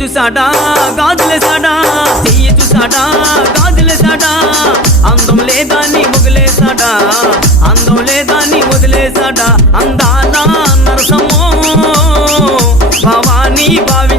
చూసాడా గాజులేసాడా, చెయ్యి చూసాడా గాజులేసాడా, అందం లేదా నీ మొగులేసాడా, అందం లేదా నీ వదిలేసాడా, అందాల నరసమ్మో భవానీ భావి